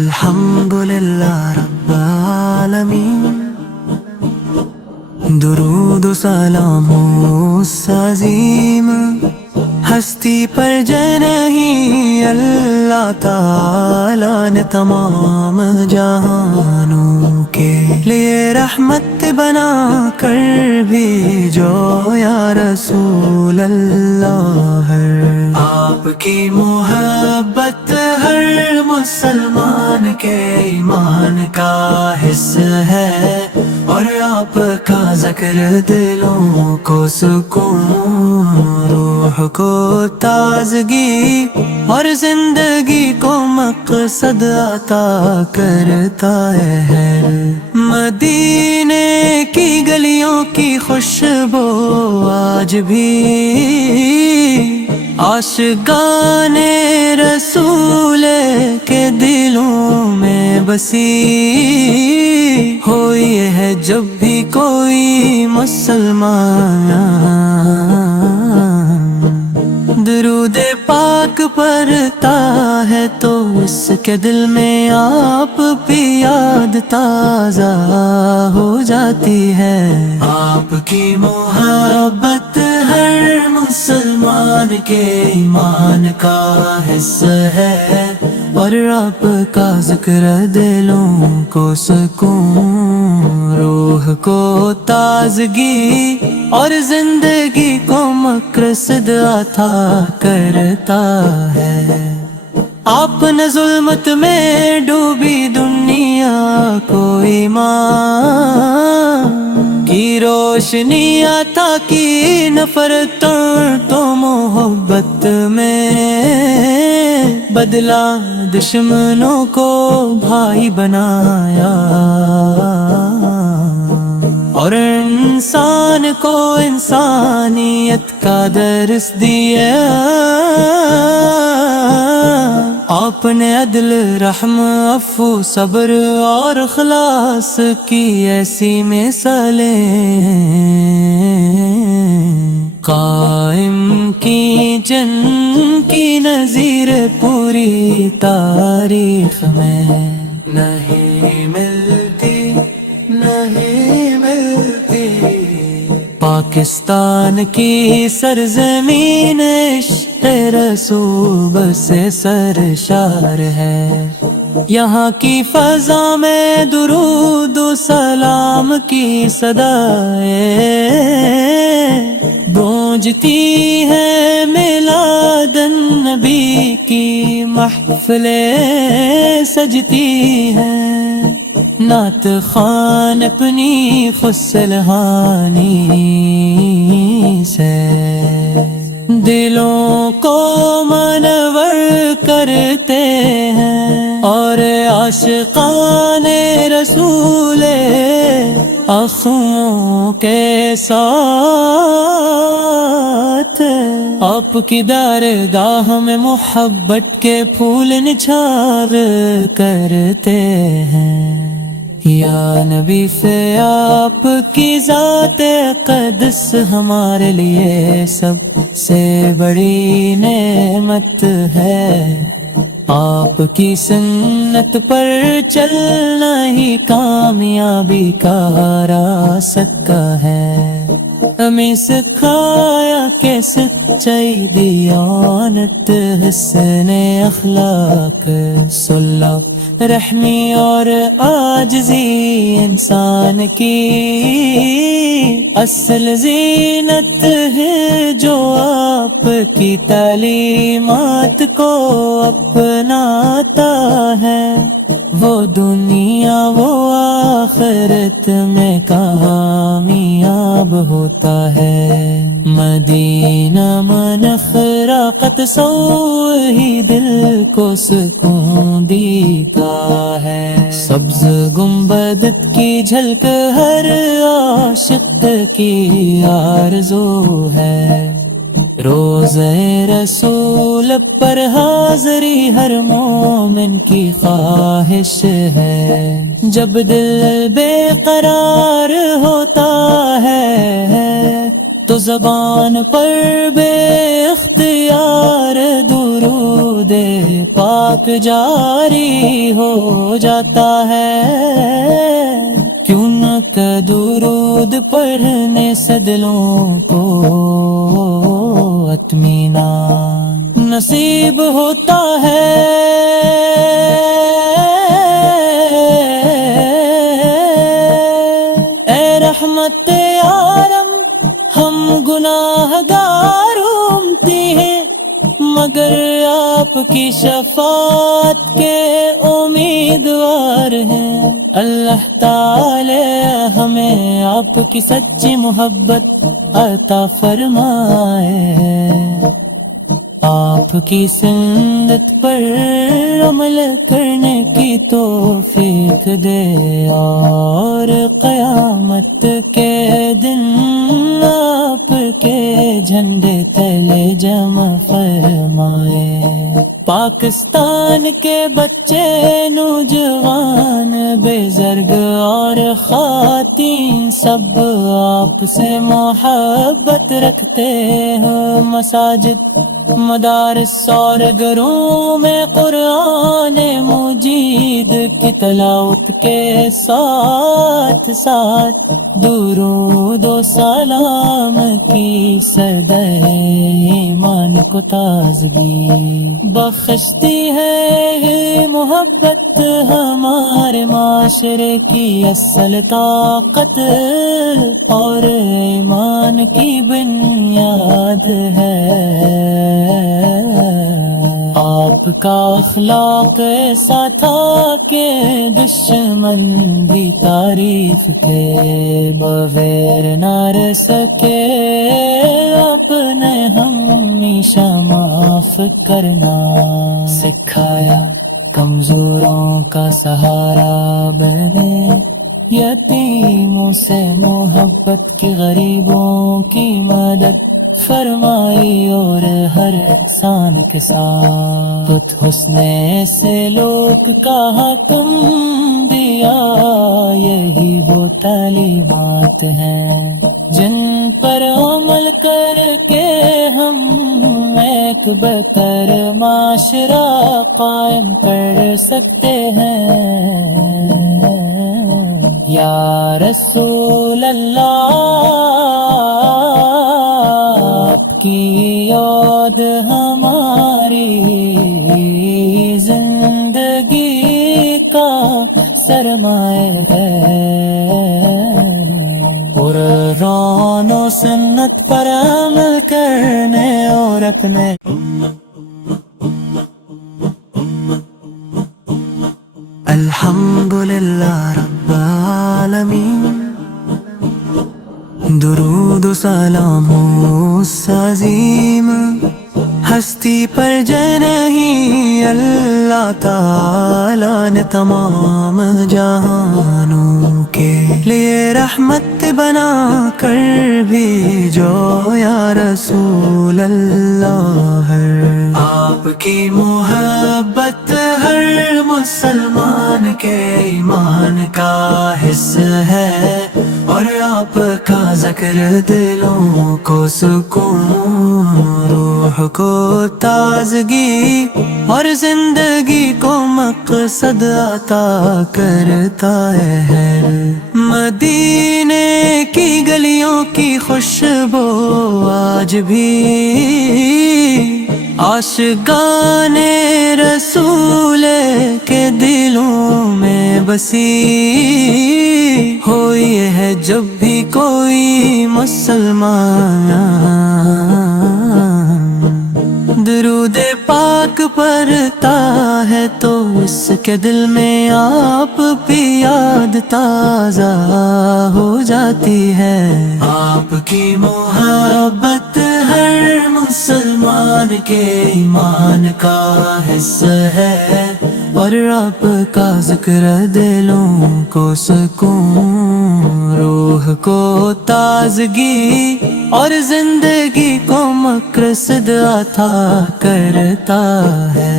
الحمدللہ رب العالمین، درود و سلام اس عظیم ہستی پر جنہی اللہ تعالی نے تمام جہانوں کے لیے رحمت بنا کر بھیجو یا رسول اللہ۔ آپ کی محبت ہر مسلمان کے ایمان کا حصہ ہے، اور آپ کا ذکر دلوں کو سکون، روح کو تازگی اور زندگی کو مقصد عطا کرتا ہے۔ مدینے کی گلیوں کی خوشبو آج بھی عاشقان رسول کے دلوں میں بسی ہوئی ہے۔ جب بھی کوئی مسلمان درود پاک پڑھتا ہے تو اس کے دل میں آپ کی یاد تازہ ہو جاتی ہے۔ آپ کی محبت ہر مسلمان کے ایمان کا حصہ ہے، اور آپ کا ذکر دلوں کو سکون، روح کو تازگی اور زندگی کو مقصد عطا کرتا ہے۔ آپ نے ظلمت میں ڈوبی دنیا کو ایمان کی روشنی عطا کی، نفرتوں تو محبت میں بدلا، دشمنوں کو بھائی بنایا، اور انسان کو انسانیت کا درس دیا۔ آپ نے عدل، رحم، عفو، صبر اور اخلاص کی ایسی مثالیں قائم کی، جن کی نظیر پوری تاریخ میں نہیں ملتی، نہیں ملتی۔ پاکستان کی سرزمین عشق رسول سے سرشار ہے، یہاں کی فضا میں درود و سلام کی صدائیں گونجتی ہے، میلاد النبی کی محفلیں سجتی ہیں، نعت خوان اپنی فسلحانی سے دلوں کو منور کرتے ہیں، اور عاشقان رسول اخوں کے ساتھ آپ کی درگاہ میں محبت کے پھول نچھار کرتے ہیں۔ یا نبی سے آپ کی ذات اقدس ہمارے لیے سب سے بڑی نعمت ہے، آپ کی سنت پر چلنا ہی کامیابی کا راستہ ہے۔ ہمیں سکھایا کہ سچائی، دیانت، حسن اخلاق، صلح، رحمی اور عاجزی انسان کی اصل زینت ہے، جو آپ کی تعلیمات کو اپناتا ہے وہ دنیا و آخرت میں کامیاب ہوتا ہے۔ مدینہ منفرقت سو ہی دل کو سکون دیتا ہے، سبز گنبد کی جھلک ہر عاشق کی آرزو ہے، روزہ رسول پر حاضری ہر مومن کی خواہش ہے، جب دل بے قرار ہوتا ہے تو زبان پر بے اختیار درود درود پاک جاری ہو جاتا ہے، کیوں نہ کہ درود پڑھنے سے دلوں کو اطمینان نصیب ہوتا ہے۔ اے رحمت عالم ہم گناہ گار امتی ہیں، مگر آپ کی شفاعت کے امیدوار ہیں۔ اللہ تعالی ہمیں آپ کی سچی محبت عطا فرمائے، آپ کی سنت پر عمل کرنے کی توفیق دے، اور قیامت کے دن آپ کے جھنڈے تلے جمع فرمائے۔ پاکستان کے بچے نوجوان بزرگ اور خواتین سب آپ سے محبت رکھتے ہیں، مساجد مدارس اور گھروں میں قرآن مجید کی تلاوت کے ساتھ ساتھ درود و سلام کی صدائے ایمان کو تازگی بخشتی ہے۔ محبت ہمارے معاشرے کی اصل طاقت اور ایمان کی بنیاد ہے۔ آپ کا اخلاق ایسا تھا کہ دشمن بھی تعریف کے بغیر نہ رہ سکے، آپ نے ہمیشہ معاف کرنا سکھایا، کمزوروں کا سہارا بنے، یتیموں سے محبت کی، غریبوں کی مدد فرمائی، اور ہر انسان کے ساتھ حسن سے لوگ کا حکم دیا۔ یہی وہ تعلیمات ہیں جن پر عمل کر کے ہم ایک بہتر معاشرہ قائم کر سکتے ہیں۔ یا رسول اللہ کی یاد ہماری زندگی کا سرمایہ ہے، قرآن و سنت پر عمل کرنے اور اپنے الحمدللہ رب العالمین، درود و سلام اس عظیم ہستی پر جنہی اللہ تعالیٰ نے تمام جہانوں کے لیے رحمت بنا کر بھیجو یا رسول اللہ۔ آپ کی محبت ہر مسلمان کے ایمان کا حصہ ہے، اور آپ کا ذکر دلوں کو سکون، روح کو تازگی اور زندگی کو مقصد عطا کرتا ہے۔ مدینے کی گلیوں کی خوشبو آج بھی عاشقان رسول کے دلوں میں بسی ہوئی ہے۔ جب بھی کوئی مسلمان درود پاک پڑھتا ہے تو اس کے دل میں آپ کی یاد تازہ ہو جاتی ہے۔ آپ کی محبت ہر مسلمان کے ایمان کا حصہ ہے، اور آپ کا ذکر دلوں کو سکون، روح کو تازگی اور زندگی کو مقصد عطا کرتا ہے۔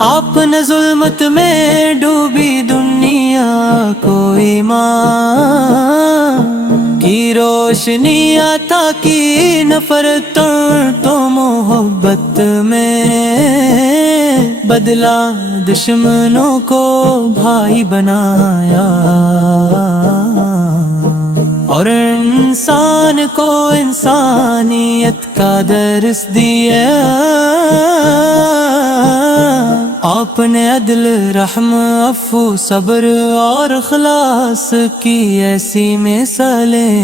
آپ نے ظلمت میں ڈوبی دنیا کو ایمان کی روشنی عطا کی نفرت تو محبت میں بدلا، دشمنوں کو بھائی بنایا اور انسان کو انسانیت کا درس دیا۔ آپ نے عدل، رحم، عفو، صبر اور اخلاص کی ایسی مثالیں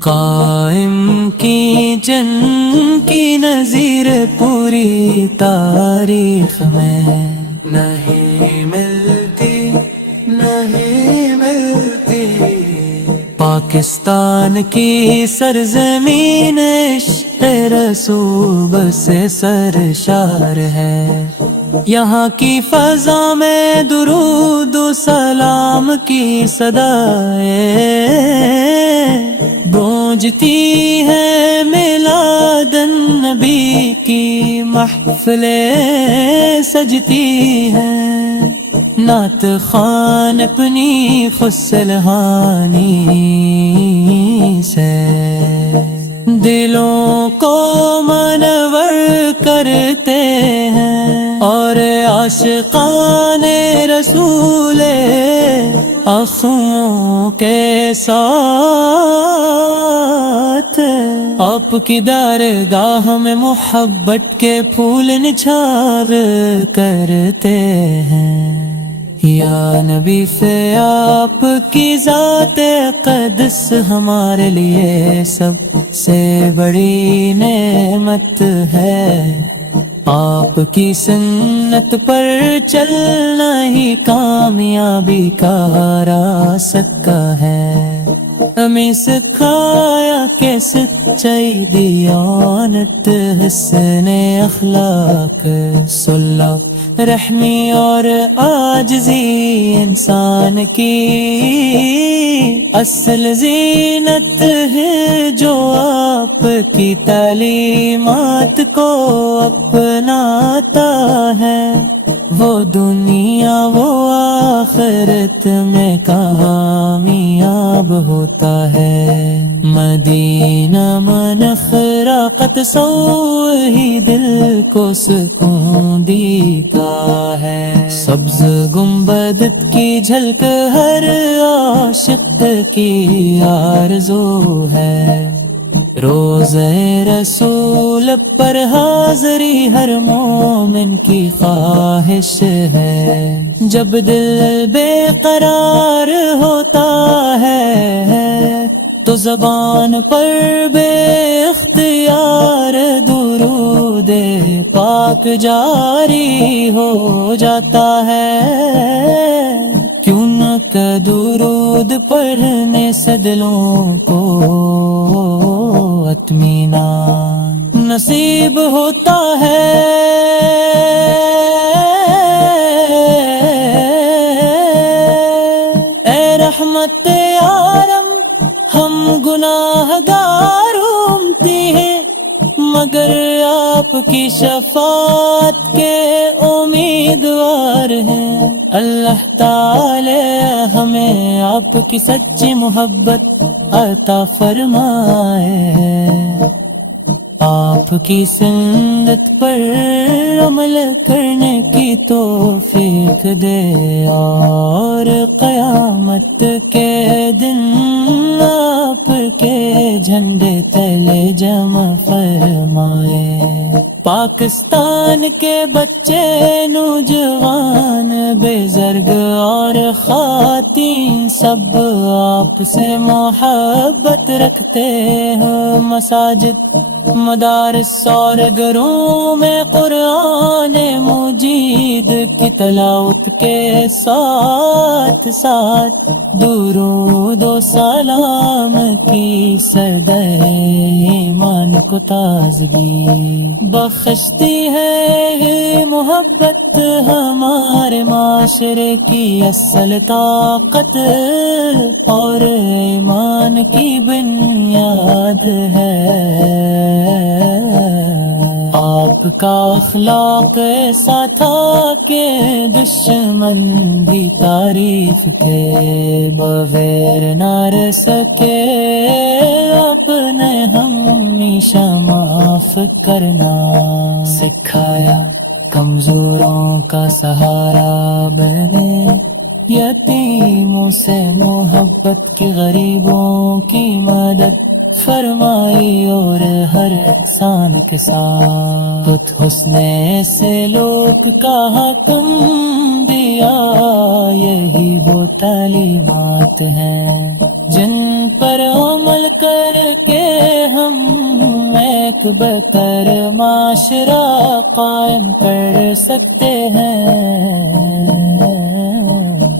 قائم کی جن کی نظیر پوری تاریخ میں نہیں ملتی، نہیں ملتی۔ پاکستان کی سرزمین عشق رسول سے سرشار ہے، یہاں کی فضا میں درود و سلام کی صدائیں گونجتی ہے، میلاد النبی کی محفلیں سجتی ہیں، نعت خوان اپنی خسلہانی سے دلوں کو منور کرتے ہیں، اور عاشقان رسول اخوں کے ساتھ آپ کی درگاہ میں محبت کے پھول نچھاور کرتے ہیں۔ یا نبی سے آپ کی ذات اقدس ہمارے لیے سب سے بڑی نعمت ہے، آپ کی سنت پر چلنا ہی کامیابی کا راستہ ہے۔ ہمیں سکھایا کہ سچائی، دیانت، حسن اخلاق، صلح، رحمی اور عاجزی انسان کی اصل زینت ہے، جو آپ کی تعلیمات کو اپناتا ہے وہ دنیا و آخرت میں کامیاب ہوتا ہے۔ مدینہ منفرقت سو ہی دل کو سکون دیتا ہے، سبز گنبد کی جھلک ہر عاشق کی آرزو ہے، روزہ رسول پر حاضری ہر مومن کی خواہش ہے۔ جب دل بے قرار ہوتا ہے تو زبان پر بے اختیار درود پاک جاری ہو جاتا ہے، کیوں نہ کہ درود پڑھنے سے دلوں کو اطمینان نصیب ہوتا ہے۔ اے رحمت یارم، ہم گناہ گار امتی ہیں، مگر آپ کی شفاعت کے امیدوار ہیں۔ اللہ تعالی ہمیں آپ کی سچی محبت عطا فرمائے، آپ کی سنت پر عمل کرنے کی توفیق دے، اور قیامت کے دن آپ کے جھنڈے تلے جمع فرمائے۔ پاکستان کے بچے، نوجوان، بزرگ اور خواتین سب آپ سے محبت رکھتے ہیں، مساجد، مدارس اور گھروں میں قرآن مجید کی تلاوت کے ساتھ ساتھ درود و سلام کی صدائے ایمان کو تازگی بخشتی ہے۔ محبت ہمارے معاشرے کی اصل طاقت اور ایمان کی بنیاد ہے۔ آپ کا اخلاق ایسا تھا کہ دشمن بھی تعریف کے بغیر نہ رہ سکے، اپنے ہمیشہ معاف کرنا سکھایا، کمزوروں کا سہارا بنے، یتیموں سے محبت کی، غریبوں کی مدد فرمائی، اور ہر انسان کے ساتھ حسن سے لوگ کا حکم دیا، یہی وہ تعلیمات ہیں جن پر عمل کر کے ہم ایک بہتر معاشرہ قائم کر سکتے ہیں۔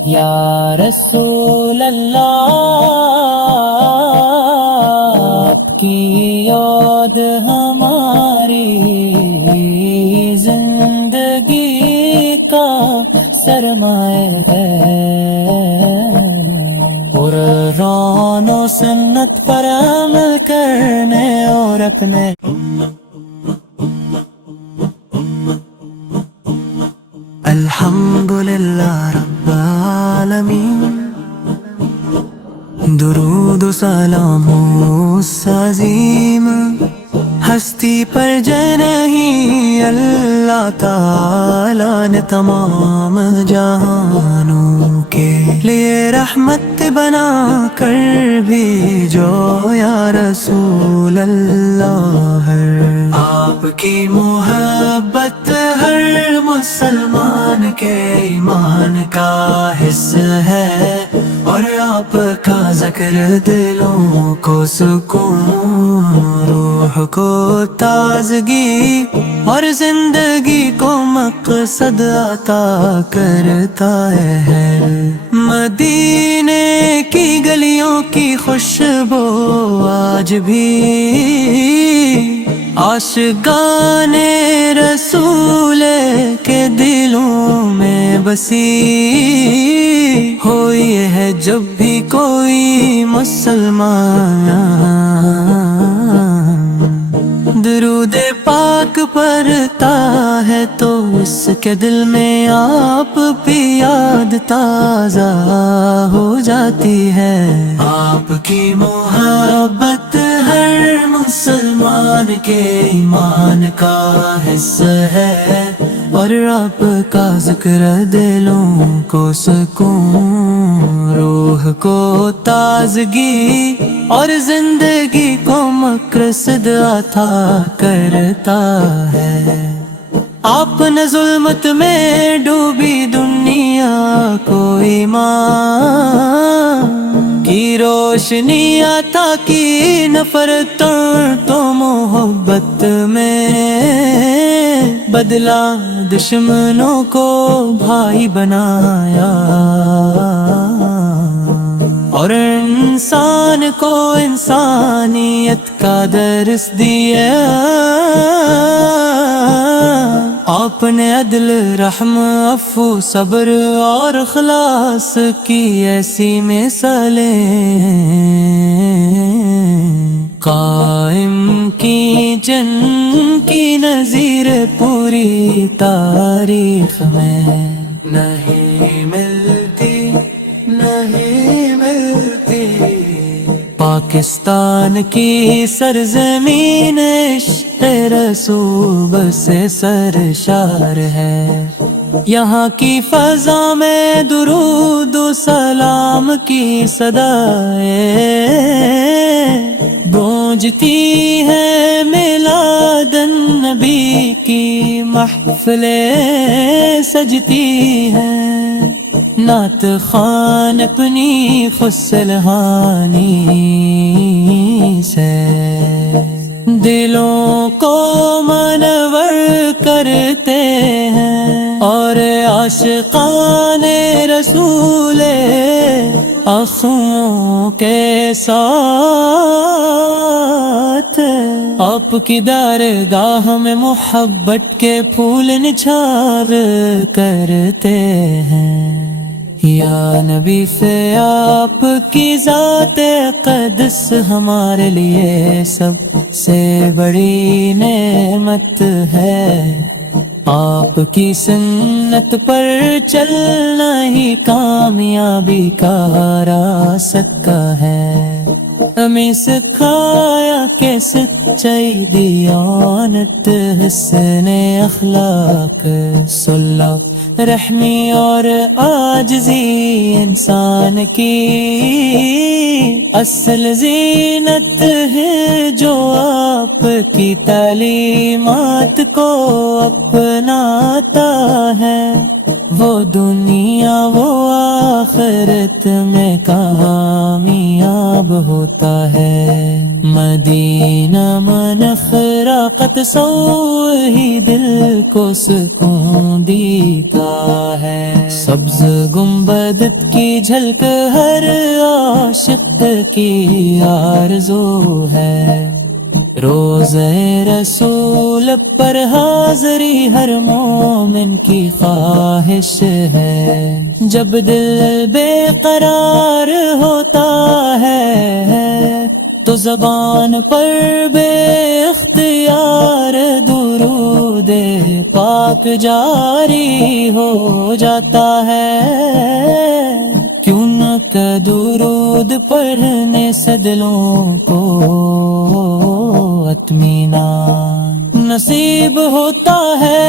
یا رسول اللہ، آپ کی یاد ہماری زندگی کا سرمایہ ہے، قرآن و سنت پر عمل کرنے اور اپنے الحمدللہ رب العالمین، درود و سلام اس عظیم ہستی پر جنہی اللہ تعالیٰ نے تمام جہانوں کے لیے رحمت بنا کر بھیجو یا رسول اللہ، آپ کی محبت ہر مسلمان کے ایمان کا حصہ ہے، اور آپ کا ذکر دلوں کو سکون، روح کو تازگی اور زندگی کو مقصد عطا کرتا ہے۔ مدینے کی گلیوں کی خوشبو آج بھی عاشقان رسول کے دلوں میں بسی ہوئی ہے، جب بھی کوئی مسلمان درود پاک پڑھتا ہے تو اس کے دل میں آپ کی یاد تازہ ہو جاتی ہے۔ آپ کی محبت ہر مسلمان کے ایمان کا حصہ ہے، اور آپ کا ذکر دلوں کو سکون، روح کو تازگی اور زندگی کو مقصد عطا کرتا ہے۔ آپ نے ظلمت میں ڈوبی دنیا کو ایمان کی روشنی عطا کی، نفرت تو محبت میں بدلا، دشمنوں کو بھائی بنایا، اور انسان کو انسانیت کا درس دیا۔ آپ نے عدل، رحم، عفو، صبر اور اخلاص کی ایسی مثالیں قائم کی جن کی نظیر پوری تاریخ میں نہیں ملتی، نہیں ملتی۔ پاکستان کی سرزمین عشق رسول سے سرشار ہے، یہاں کی فضا میں درود و سلام کی صدائیں گونجتی ہے، میلاد النبی کی محفلیں سجتی ہیں، نعت خوان اپنی فسلحانی سے دلوں کو منور کرتے ہیں، اور عاشقان رسول اخوں کے ساتھ آپ کی درگاہ میں محبت کے پھول نچھاور کرتے ہیں۔ یا نبی سے آپ کی ذات اقدس ہمارے لیے سب سے بڑی نعمت ہے، آپ کی سنت پر چلنا ہی کامیابی کا راستہ ہے، ہمیں سکھایا کہ سچائی دیانت حسن اخلاق صلح رحمی اور عاجزی انسان کی اصل زینت ہے، جو آپ کی تعلیمات کو اپناتا ہے وہ دنیا وہ آخرت میں کامیاب ہوتا ہے، مدینہ منفرقت سو ہی دل کو سکون دیتا ہے، سبز گنبد کی جھلک ہر عاشق کی آرزو ہے، روزہ رسول پر حاضری ہر مومن کی خواہش ہے، جب دل بے قرار ہوتا ہے تو زبان پر بے اختیار درود پاک جاری ہو جاتا ہے، کیوں نہ کہ درود پڑھنے سے دلوں کو اطمینان نصیب ہوتا ہے،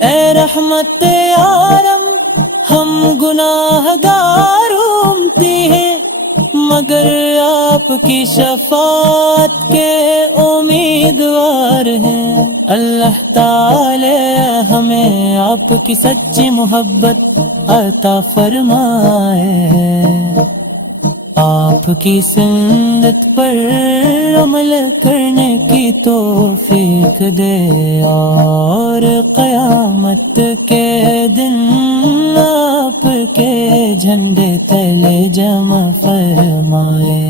اے رحمت عالم ہم گناہ گار امتی ہیں، مگر آپ کی شفاعت کے امیدوار ہیں، اللہ تعالی ہمیں آپ کی سچی محبت عطا فرمائے، آپ کی سنت پر عمل کرنے کی توفیق دے، اور قیامت کے دن آپ کے جھنڈے تلے جمع فرمائے،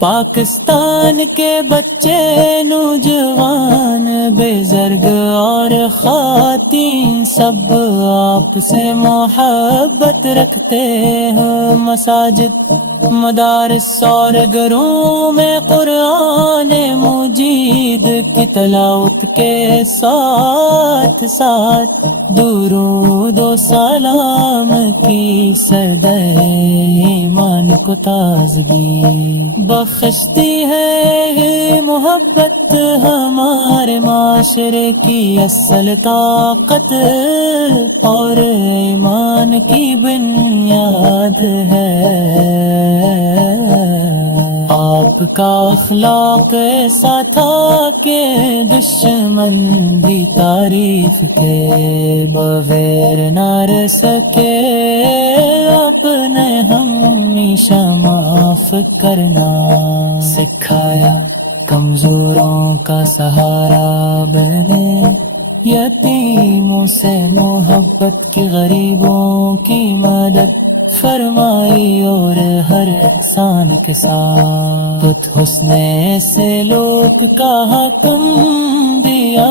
پاکستان کے بچے نوجوان بزرگ اور خواتین سب آپ سے محبت رکھتے ہیں، مساجد مدارس اور گھروں میں قرآن مجید کی تلاوت کے ساتھ ساتھ درود و سلام کی صدائے ایمان کو تازگی بخشتی ہے، محبت ہمارے معاشرے کی اصل طاقت اور ایمان کی بنیاد ہے، آپ کا اخلاق ایسا تھا کہ دشمن بھی تعریف کے بغیر نہ رہ سکے، آپ نے ہمیشہ معاف کرنا سکھایا، کمزوروں کا سہارا بنے، یتیموں سے محبت کی، غریبوں کی مدد فرمائی، اور ہر انسان کے ساتھ حسن سے لوگ کا حکم دیا،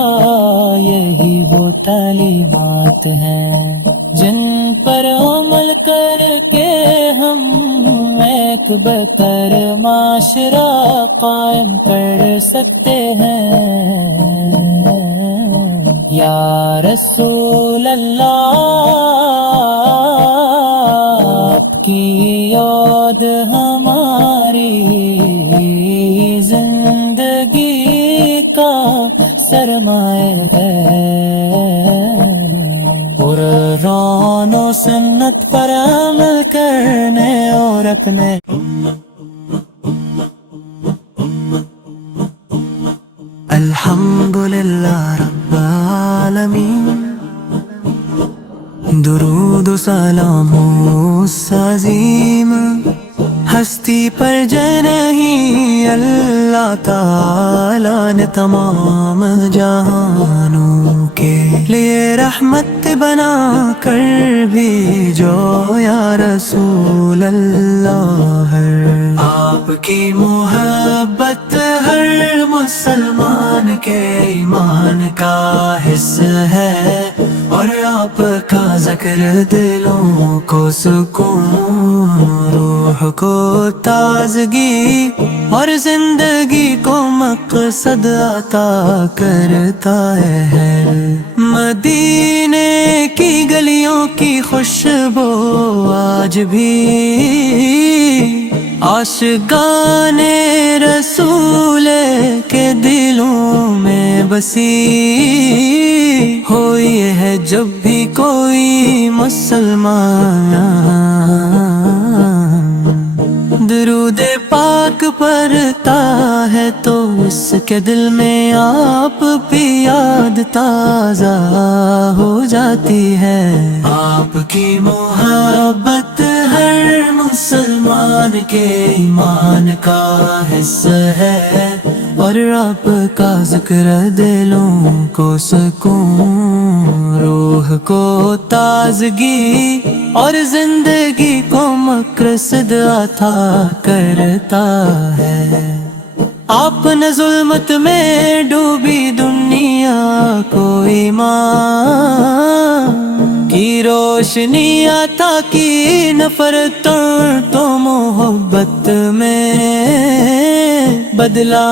یہی وہ تعلیمات ہیں جن پر عمل کر کے ہم ایک بہتر معاشرہ قائم کر سکتے ہیں، یا رسول اللہ آپ کی یاد ہماری زندگی کا سرمایہ ہے، قرآن و سنت پر عمل کرنے اور اپنے الحمدللہ رب العالمین، درود و سلام اس عظیم ہستی پر جنہی اللہ تعالی نے تمام جہانوں کے لیے رحمت بنا کر بھیجو، یا رسول اللہ آپ کی محبت ہر مسلمان کے ایمان کا حصہ ہے، اور آپ کا ذکر دلوں کو سکون، روح کو تازگی اور زندگی کو مقصد عطا کرتا ہے۔ مدینے کی گلیوں کی خوشبو آج بھی عاشقان رسول کے دلوں میں بسی ہوئی ہے۔ جب بھی کوئی مسلمان درود پاک پڑھتا ہے تو اس کے دل میں آپ کی یاد تازہ ہو جاتی ہے۔ آپ کی محبت ہر مسلمان کے ایمان کا حصہ ہے، اور آپ کا ذکر دلوں کو سکون، روح کو تازگی اور زندگی کو مقصد عطا کرتا ہے۔ آپ نے ظلمت میں ڈوبی دنیا کو ایمان کی روشنی عطا کی، نفرتوں تو محبت میں بدلا،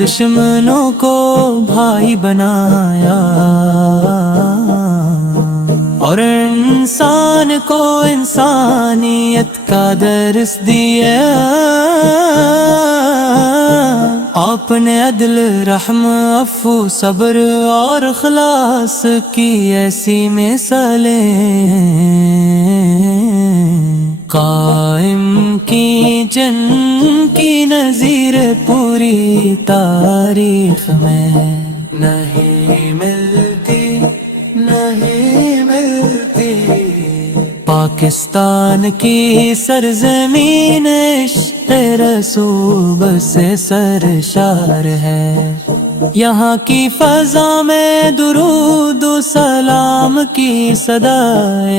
دشمنوں کو بھائی بنایا، اور انسان کو انسانیت کا درس دیا۔ آپ نے عدل، رحم، عفو، صبر اور اخلاص کی ایسی مثالیں قائم کی، جن کی نظیر پوری تاریخ میں نہیں ملتی، نہیں ملتی۔ پاکستان کی سرزمین عشق رسول سے سرشار ہے، یہاں کی فضا میں درود و سلام کی صدائیں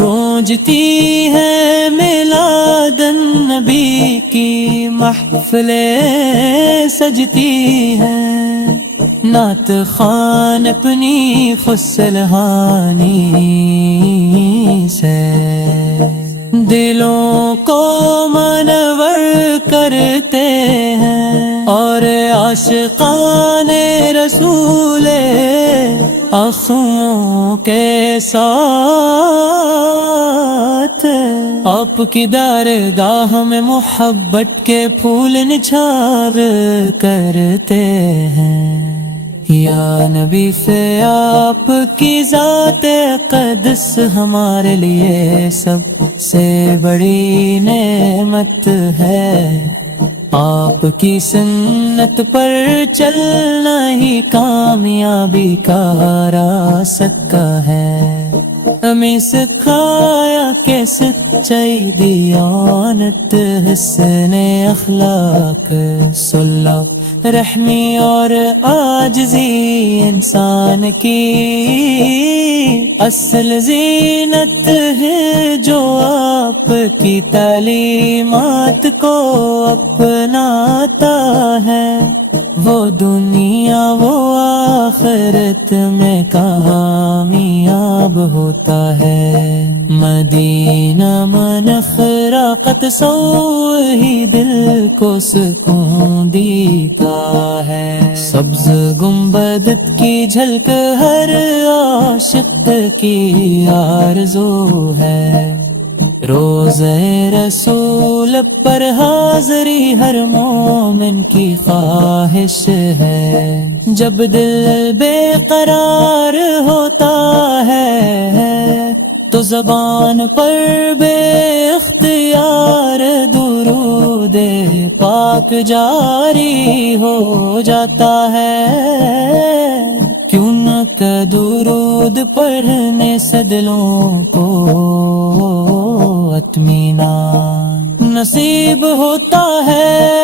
گونجتی ہے، میلاد النبی کی محفلیں سجتی ہیں، نعت خوان اپنی فسلحانی سے دلوں کو منور کرتے ہیں، اور عاشقان رسول اخوں کے ساتھ آپ کی درگاہ میں محبت کے پھول نچھار کرتے ہیں۔ یا نبی سے آپ کی ذات اقدس ہمارے لیے سب سے بڑی نعمت ہے، آپ کی سنت پر چلنا ہی کامیابی کا راستہ ہے۔ ہمیں سکھایا کہ سچائی، دیانت، حسن اخلاق، صلح، رحمی اور عاجزی انسان کی اصل زینت ہے، جو آپ کی تعلیمات کو اپناتا ہے وہ دنیا و آخرت میں کامیاب ہوتا ہے۔ مدینہ منفرقت سو ہی دل کو سکون دیتا ہے، سبز گنبد کی جھلک ہر عاشق کی آرزو ہے، روزہ رسول پر حاضری ہر مومن کی خواہش ہے۔ جب دل بے قرار ہوتا ہے تو زبان پر بے اختیار درود پاک جاری ہو جاتا ہے، کیوں نہ کہ درود پڑھنے سے دلوں کو اطمینان نصیب ہوتا ہے۔